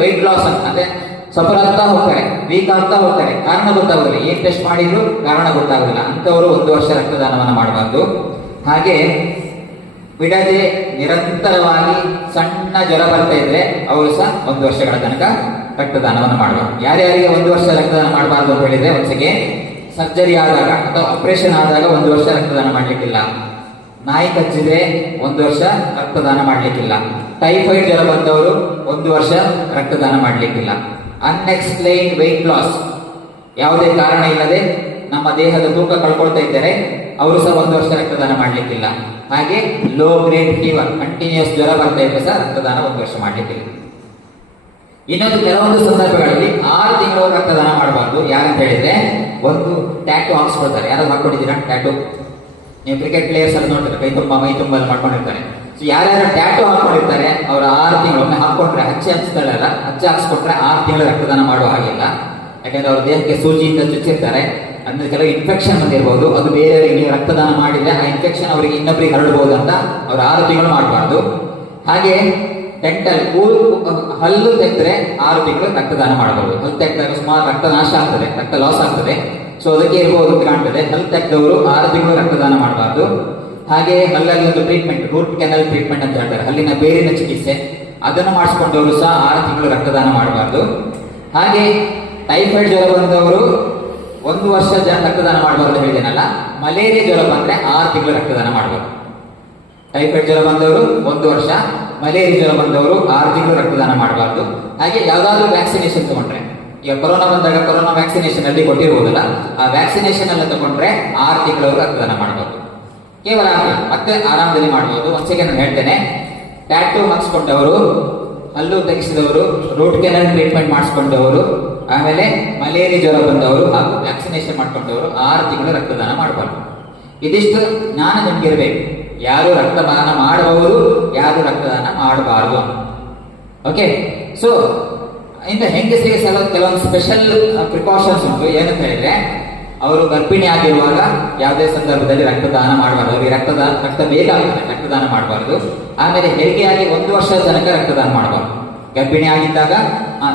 Weight loss ಅಂದ್ರೆ ಸಫಲಾಗ್ತಾ ಹೋಗ್ತಾರೆ, weak ಆಗ್ತಾ ಹೋಗ್ತಾರೆ, ಕಾರಣ ಗೊತ್ತಾಗೋದಿಲ್ಲ. ಏನ್ ಟೆಸ್ಟ್ ಮಾಡಿದ್ರು ಕಾರಣ ಗೊತ್ತಾಗೋದಿಲ್ಲ. ಅಂತವರು 1 ವರ್ಷ ರಕ್ತದಾನವನ್ನು ಮಾಡಬಾರ್ದು. ಹಾಗೆ ಬಿಡದೆ ನಿರಂತರವಾಗಿ ಸಣ್ಣ ಜ್ವರ ಬರ್ತಾ ಇದ್ರೆ ಅವರು ಸಹ 1 ವರ್ಷಗಳ ತನಕ ರಕ್ತದಾನವನ್ನು ಮಾಡಬಾರ್ದು. ಯಾರ್ಯಾರಿಗೆ 1 ವರ್ಷ ರಕ್ತದಾನ ಮಾಡಬಾರ್ದು ಅಂತ ಹೇಳಿದ್ರೆ, ಒಂದ್ಸಗೆ ಸರ್ಜರಿ ಆದಾಗ ಅಥವಾ ಆಪರೇಷನ್ ಆದಾಗ 1 ವರ್ಷ ರಕ್ತದಾನ ಮಾಡ್ಲಿಕ್ಕಿಲ್ಲ. ನಾಯಿ ಕಚ್ಚಿದ್ರೆ 1 ವರ್ಷ ರಕ್ತದಾನ ಮಾಡ್ಲಿಕ್ಕಿಲ್ಲ. ಟೈಫಾಯ್ಡ್ ಜ್ವರ ಬಂದವರು 1 ವರ್ಷ ರಕ್ತದಾನ ಮಾಡ್ಲಿಕ್ಕಿಲ್ಲ. ಅನ್ಎಕ್ಸ್ಪ್ಲೈನ್ಡ್ ವೆಯ್ಟ್ ಲಾಸ್, ಯಾವುದೇ ಕಾರಣ ಇಲ್ಲದೆ ನಮ್ಮ ದೇಹದ ತೂಕ ಕಳ್ಕೊಳ್ತಾ ಇದ್ದಾರೆ, ಅವರು ಸಹ 1 ವರ್ಷ ರಕ್ತದಾನ ಮಾಡ್ಲಿಕ್ಕಿಲ್ಲ. ಹಾಗೆ ಲೋ ಗ್ರೇಡ್ ಫೀವರ್, ಕಂಟಿನ್ಯೂಸ್ ಜ್ವರ ಬರ್ತಾ ಇದ್ರೆ ಸಹ ರಕ್ತದಾನ 1 ವರ್ಷ ಮಾಡ್ಲಿಕ್ಕಿಲ್ಲ. ಇನ್ನೊಂದು ಕೆಲವೊಂದು ಸಂದರ್ಭಗಳಲ್ಲಿ 6 ತಿಂಗಳು ರಕ್ತದಾನ ಮಾಡಬಾರ್ದು. ಯಾರಂತ ಹೇಳಿದ್ರೆ, ಒಂದು ಟ್ಯಾಟೂ ಹಾಕ್ಸ್ಕೊಳ್ತಾರೆ. ಯಾರಾದ್ರು ಹಾಕೊಂಡಿದ್ದೀರಾ ಟ್ಯಾಟೂ? ನೀವು ಕ್ರಿಕೆಟ್ ಪ್ಲೇಯರ್ಸ್ ಅಲ್ಲಿ ನೋಡ್ತಾರೆ, ಮೈ ತುಂಬ ಮಾಡ್ಕೊಂಡಿರ್ತಾರೆ. ಸೊ ಯಾರ್ಯಾರು ಟ್ಯಾಟೂ ಹಾಕೊಂಡಿರ್ತಾರೆ ಅವ್ರು 6 ತಿಂಗಳು ಒಮ್ಮೆ ಹಾಕೊಂಡ್ರೆ, ಹಚ್ಚಿ ಹಚ್ತಾಳಲ್ಲ, ಹಚ್ಚಿ ಹಾಕ್ಸ್ಕೊಟ್ರೆ 6 ತಿಂಗಳು ರಕ್ತದಾನ ಮಾಡುವ ಹಾಗಿಲ್ಲ. ಯಾಕಂದ್ರೆ ಅವ್ರ ದೇಹಕ್ಕೆ ಸೂಜಿಯಿಂದ ಚುಚ್ಚಿರ್ತಾರೆ. ಅಂದ್ರೆ ಕೆಲವು ಇನ್ಫೆಕ್ಷನ್ ಬಂದಿರಬಹುದು, ಅದು ಬೇರೆಯವರಿಗೆ ನೀವು ರಕ್ತದಾನ ಮಾಡಿದ್ರೆ ಆ ಇನ್ಫೆಕ್ಷನ್ ಅವರಿಗೆ ಇನ್ನೊಬ್ಬರಿಗೆ ಹರಡಬಹುದು ಅಂತ ಅವ್ರು 6 ತಿಂಗಳು ಮಾಡಬಾರ್ದು. ಹಾಗೆ ಡೆಂಟಲ್, ಹಲ್ಲು ತೆಗೆದ್ರೆ 6 ತಿಂಗಳು ರಕ್ತದಾನ ಮಾಡಬಹುದು. ಹಲ್ಲು ತೆಗೆದಾಗ ಸುಮಾರು ರಕ್ತ ನಾಶ ಆಗ್ತದೆ, ರಕ್ತ ಲಾಸ್ ಆಗ್ತದೆ. ಸೊ ಅದಕ್ಕೆ ಇರಬಹುದು ಕಾಣ್ತದೆ. ಹಲ್ಲು ತೆಗೆದವರು 6 ತಿಂಗಳು ರಕ್ತದಾನ ಮಾಡಬಾರ್ದು. ಹಾಗೆ ಹಲ್ಲಲ್ಲಿ ಒಂದು ಟ್ರೀಟ್ಮೆಂಟ್, ರೂಟ್ ಕೆನಲ್ ಟ್ರೀಟ್ಮೆಂಟ್ ಅಂತ ಹೇಳ್ತಾರೆ, ಹಲ್ಲಿನ ಬೇರಿನ ಚಿಕಿತ್ಸೆ, ಅದನ್ನು ಮಾಡಿಸ್ಕೊಂಡವರು ಸಹ 6 ತಿಂಗಳು ರಕ್ತದಾನ ಮಾಡಬಾರ್ದು. ಹಾಗೆ ಟೈಫಾಯ್ಡ್ ಜ್ವರ ಬಂದವರು 1 ವರ್ಷ ರಕ್ತದಾನ ಮಾಡಬಾರ್ದು ಹೇಳಿದೇನಲ್ಲ. ಮಲೇರಿಯಾ ಜ್ವರ ಬಂದ್ರೆ 6 ತಿಂಗಳು ರಕ್ತದಾನ ಮಾಡಬಾರ್ದು. ಟೈಫಾಯ್ಡ್ ಜ್ವರ ಬಂದವರು 1 ವರ್ಷ, ಮಲೇರಿಯಾ ಜ್ವರ ಬಂದವರು 6 ತಿಂಗಳು ರಕ್ತದಾನ ಮಾಡಬಾರ್ದು. ಹಾಗೆ ಯಾವ್ದಾದ್ರು ವ್ಯಾಕ್ಸಿನೇಷನ್ ತಗೊಂಡ್ರೆ, ಈಗ ಕೊರೋನಾ ಬಂದಾಗ ಕೊರೋನಾ ವ್ಯಾಕ್ಸಿನೇಷನ್ ಅಲ್ಲಿ ಕೊಟ್ಟಿರುವುದಲ್ಲ, ಆ ವ್ಯಾಕ್ಸಿನೇಷನ್ ಎಲ್ಲ ತಗೊಂಡ್ರೆ 6 ತಿಂಗಳವರೆಗೂ ರಕ್ತದಾನ ಮಾಡಬಹುದು. ಕೇವಲ ಮತ್ತೆ ಆರಾಮದಲ್ಲಿ ಮಾಡಬಹುದು. ಒಂದ್ಸಲ ನಾನು ಹೇಳ್ತೇನೆ, ಟ್ಯಾಟೂ ಹಾಕ್ಸ್ಕೊಂಡವರು, ಹಲ್ಲು ತೆಗೆಸಿದವರು, ರೂಟ್ ಕೆನಲ್ ಟ್ರೀಟ್ಮೆಂಟ್ ಮಾಡಿಸ್ಕೊಂಡವರು, ಆಮೇಲೆ ಮಲೇರಿಯಾ ಜ್ವರ ಬಂದವರು ಹಾಗೂ ವ್ಯಾಕ್ಸಿನೇಷನ್ ಮಾಡ್ಕೊಂಡವರು 6 ತಿಂಗಳು ರಕ್ತದಾನ ಮಾಡಬಾರ್ದು. ಇದಿಷ್ಟು ಜ್ಞಾನ ನಿಮ್ಗಿರ್ಬೇಕು. ಯಾರು ರಕ್ತದಾನ ಮಾಡಬಹುದು, ಯಾರು ರಕ್ತದಾನ ಮಾಡಬಾರದು. ಓಕೆ, ಸೊ ಇಂದ ಹೆಂಗಸರಿಗೆ ಕೆಲವೊಂದು ಸ್ಪೆಷಲ್ ಪ್ರಿಕಾಷನ್ಸ್ ಉಂಟು. ಏನಂತ ಹೇಳಿದ್ರೆ, ಅವರು ಗರ್ಭಿಣಿ ಆಗಿರುವಾಗ ಯಾವುದೇ ಸಂದರ್ಭದಲ್ಲಿ ರಕ್ತದಾನ ಮಾಡಬಾರ್ದು. ಅವರಿಗೆ ರಕ್ತ ಬೇಕಾಗುತ್ತೆ, ರಕ್ತದಾನ ಮಾಡಬಾರ್ದು. ಆಮೇಲೆ ಹೆರಿಗೆಯಾಗಿ 1 ವರ್ಷದ ತನಕ ರಕ್ತದಾನ ಮಾಡಬಾರ್ದು. ಗರ್ಭಿಣಿ ಆಗಿದ್ದಾಗ,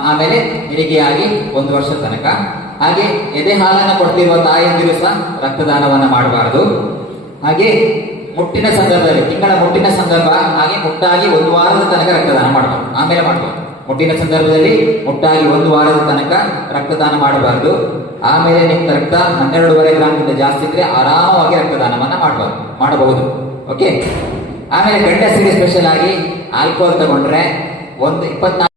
ಆಮೇಲೆ ಹೆರಿಗೆಯಾಗಿ 1 ವರ್ಷದ ತನಕ. ಹಾಗೆ ಎದೆ ಹಾಲನ್ನು ಕೊಡ್ತಿರುವ ತಾಯಿಯಂದಿರು ಸಹ ರಕ್ತದಾನವನ್ನು ಮಾಡಬಾರದು. ಹಾಗೆ ಮುಟ್ಟಿನ ಸಂದರ್ಭದಲ್ಲಿ, ತಿಂಗಳ ಮುಟ್ಟಿನ ಸಂದರ್ಭ, ಹಾಗೆ ಮುಟ್ಟಾಗಿ 1 ವಾರದ ತನಕ ರಕ್ತದಾನ ಮಾಡಬಾರ್ದು. ಆಮೇಲೆ ಮಾಡಬಹುದು. ಮುಟ್ಟಿನ ಸಂದರ್ಭದಲ್ಲಿ ಮುಟ್ಟಾಗಿ 1 ವಾರದ ತನಕ ರಕ್ತದಾನ ಮಾಡಬಾರ್ದು. ಆಮೇಲೆ ನಿಮ್ಮ ರಕ್ತ 12.5 ಗ್ರಾಮ್ಗಿಂತ ಜಾಸ್ತಿ ಇದ್ರೆ ಆರಾಮವಾಗಿ ರಕ್ತದಾನವನ್ನ ಮಾಡಬಹುದು. ಓಕೆ, ಆಮೇಲೆ ಗಂಡಸರಿಗೆ ಸ್ಪೆಷಲ್ ಆಗಿ ಆಲ್ಕೋಹಾಲ್ ತಗೊಂಡ್ರೆ 24